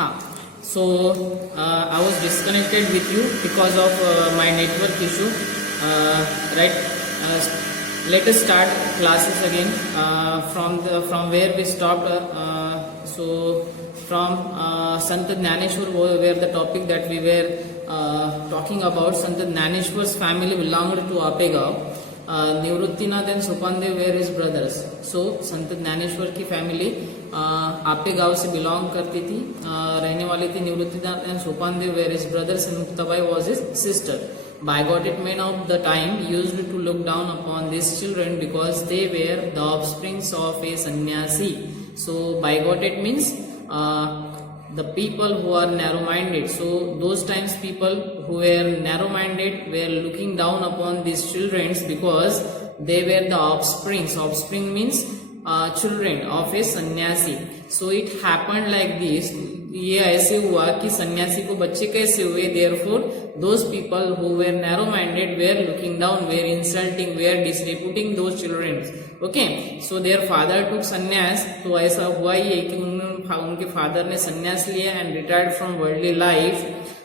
हाँ, so I was disconnected with you because of my network issue, right? Let us start classes again from where we stopped. So from Sant Jnaneshwar were the topic that we were talking about. Sant Jnaneshwar's family belonged to Apegaon. Nivruttinath and Sopandev were his brothers. So Sant Dnyaneshwar की family आपे गांव से belong करती थी, रहने वाली थी Nivruttinath and Sopandev were his brothers and Muktabai was his sister. Bigoted men of the time used to look down upon these children because they were the offsprings of a sannyasi. So bigoted means the people who are narrow-minded. So those times people who were narrow-minded were looking down upon these children because they were the offsprings. Offspring means children of a sannyasi. So it happened like this. ये ऐसे हुआ कि सन्यासी को बच्चे कैसे हुए. Therefore those people who were narrow-minded were looking down, were insulting, were disreputing those children. Okay, so their father took sannyas. तो ऐसा हुआ ही है कि उनके फादर ने संन्यास लिया and retired from worldly life.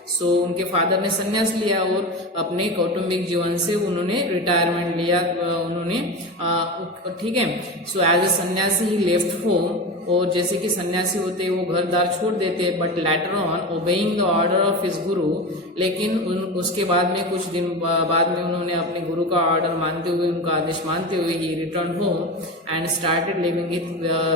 So उनके फादर ने संन्यास लिया और अपने कौटुंबिक जीवन से उन्होंने रिटायरमेंट लिया. उन्होंने ठीक है. सो एज ए सन्यासी ही लेफ्ट होम. और जैसे कि सन्यासी होते हैं वो घर द्वार छोड़ देते, but later on obeying the order of his गुरु. लेकिन उसके बाद में कुछ दिन बाद में उन्होंने अपने गुरु का ऑर्डर मानते हुए, उनका आदेश मानते हुए ही return home and started living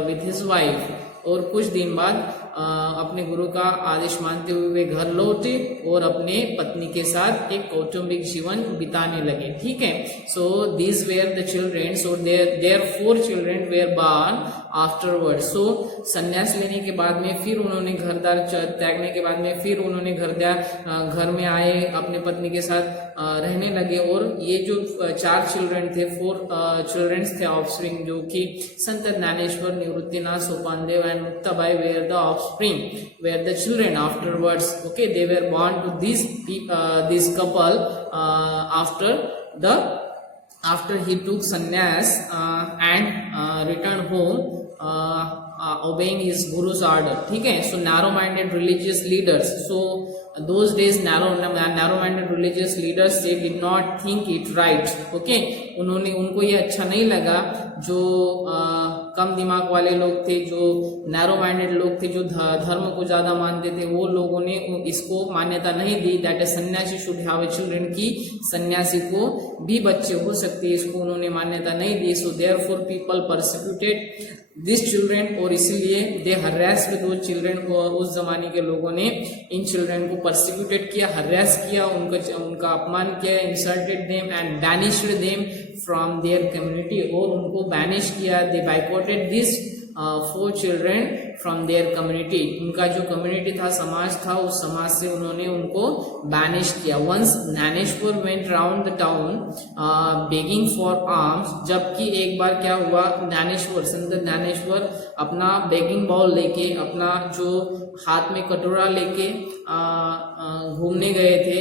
with his wife. और कुछ दिन बाद अपने गुरु का आदेश मानते हुए वे घर लौटे और अपने पत्नी के साथ एक कौटुंबिक जीवन बिताने लगे. ठीक है. So these were the children. So there 4 children were born afterward. So संन्यास लेने के बाद में फिर उन्होंने घरदार त्यागने के बाद में फिर उन्होंने घर में आए, अपने पत्नी के साथ रहने लगे. और ये जो 4 चिल्ड्रेन थे, 4 चिल्ड्रेन थे ऑफस्प्रिंग, जो कि Sant Dnyaneshwar, Nivruttinath, Sopandev and Muktabai were the offspring, were the children afterwards. Okay, they were born to this couple after he took sannyas and returned home, obeying his guru's order. ठीक है. So narrow minded religious leaders. So those days narrow minded religious leaders, they did not think it right. Okay, उनको ये अच्छा नहीं लगा. जो कम दिमाग वाले लोग थे, जो नैरो माइंडेड लोग थे, जो धर्म को ज्यादा मानते थे, वो लोगों ने इसको मान्यता नहीं दी. दैट सन्यासी शुड हैव चिल्ड्रन, की सन्यासी को भी बच्चे हो सकते हैं, इसको उन्होंने मान्यता नहीं दी. So therefore people persecuted this children. और इसीलिए दे हर्रास्ड दोज चिल्ड्रन को. उस जमाने के लोगों ने इन चिल्ड्रन को परसिक्यूटेड किया, हर्रास किया, उनका अपमान किया, insulted them and banished them from their community. और उनको बैनिश किया. They boycotted this 4 children from their community. उनका जो कम्युनिटी था, समाज था, उस समाज से उन्होंने उनको बैनिश किया. Once Dnyaneshwar went round the town begging for arms. जबकि एक बार क्या हुआ, ज्ञानेश्वर, संत ज्ञानेश्वर अपना बेगिंग बाउल लेके, अपना जो हाथ में कटोरा लेके घूमने गए थे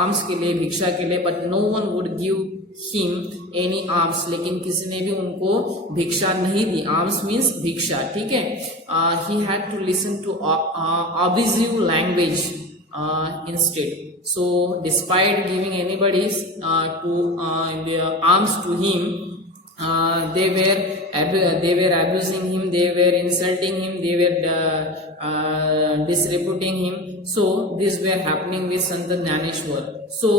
आर्म्स के लिए, भिक्षा के लिए. But no one would give him any arms. लेकिन किसी ने भी उनको भिक्षा नहीं दी. आर्म्स मीन्स भिक्षा. ठीक है. He had to listen to abusive language instead. So despite giving anybody arms to him, they were abusing him, they were insulting him, they were disreputing him. So this were happening with Sant Jnaneshwar. So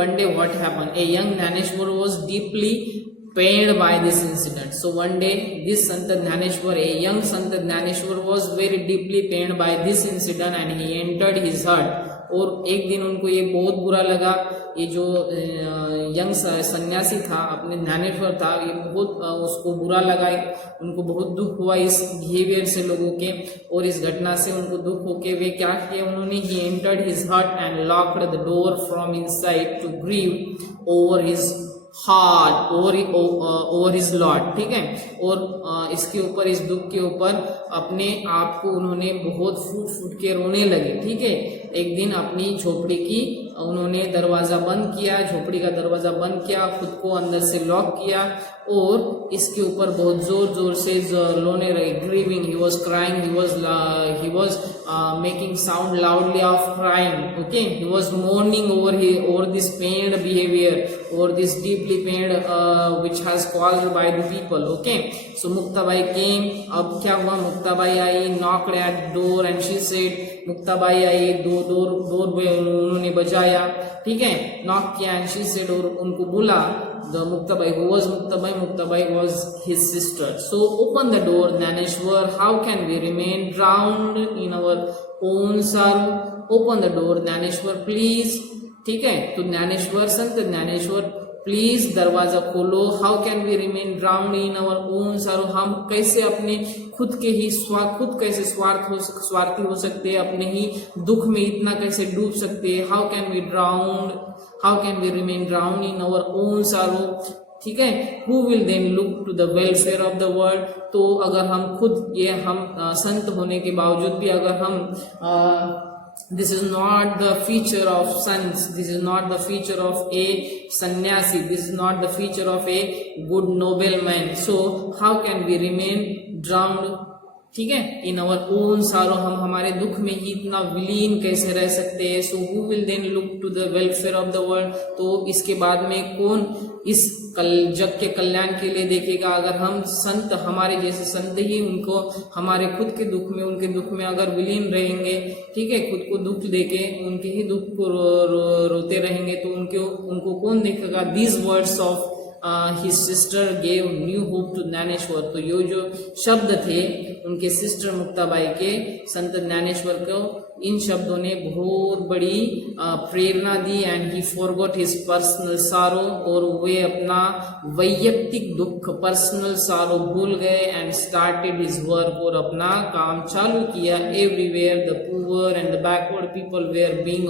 one day what happened, a young Jnaneshwar was deeply pained by this incident. So one day this Sant Jnaneshwar, a young Sant Jnaneshwar, was very deeply pained by this incident and he entered his heart. और एक दिन उनको ये बहुत बुरा लगा. ये जो यंग सन्यासी था, अपने ज्ञानेश्वर था, ये बहुत उसको बुरा लगा. उनको बहुत दुख हुआ इस बिहेवियर से लोगों के, और इस घटना से उनको दुख होके वे क्या किए, उन्होंने he entered his heart and locked the door from inside to grieve over his heart, over his lord. ठीक है. और इसके ऊपर, इस दुख के ऊपर अपने आप को उन्होंने बहुत फूट के रोने लगे. ठीक है. एक दिन अपनी झोपड़ी की उन्होंने दरवाजा बंद किया, झोपड़ी का दरवाजा बंद किया, खुद को अंदर से लॉक किया और इसके ऊपर बहुत जोर जोर से रोने रहे, grieving, he was crying, he was making sound loudly of crying, okay, he was mourning over this pained behaviour, over this deeply pained which has called by the people, okay. So Muktabai came, अब क्या हुआ, मुक्ताबाई आई, knocked at door and she said, Muktabai आई, door उन्होंने बजाया, ठीक है, knock किया एंड शी सेड, और उनको बोला, the Muktabai, who was Muktabai? Muktabai was his sister. So open the door, Naneshwar, how can we remain drowned in our own sorrow? Open the door, Naneshwar, please. ठीक है, तो ज्ञानेश्वर, संत Dnyaneshwar, please दरवाजा खोलो. How can we remain drowned in our own sorrow, हम कैसे अपने खुद के ही खुद कैसे स्वार्थी हो सकते हैं, अपने ही दुख में इतना कैसे डूब सकते हैं. How can we remain drowned in our own sorrow, ठीक है. Who will then look to the welfare of the world. तो अगर हम खुद हम संत होने के बावजूद भी अगर हम this is not the feature of sons, this is not the feature of a sannyasi, this is not the feature of a good nobleman, so how can we remain drowned, ठीक है, इन आवर ओन सारो, हम हमारे दुख में ही इतना विलीन कैसे रह सकते हैं. So who will then look to the welfare of the world, तो इसके बाद में कौन इस जग के कल्याण के लिए देखेगा. अगर हम संत, हमारे जैसे संत ही उनको हमारे खुद के दुख में, उनके दुख में अगर विलीन रहेंगे, ठीक है, खुद को दुख देके उनके ही दुख को रोते रहेंगे, तो उनको कौन देखेगा. These words of his sister gave new hope to Dnyaneshwar. तो ये जो शब्द थे उनके सिस्टर मुक्ताबाई के संत ज्ञानेश्वर को, इन शब्दों ने बहुत बड़ी प्रेरणा दी. And he forgot his personal sorrow, और वे अपना वैयक्तिक दुख, पर्सनल सारो भूल गए. एंड स्टार्टेड हिज वर्क, और अपना काम चालू किया. Everywhere the poor and the backward people were being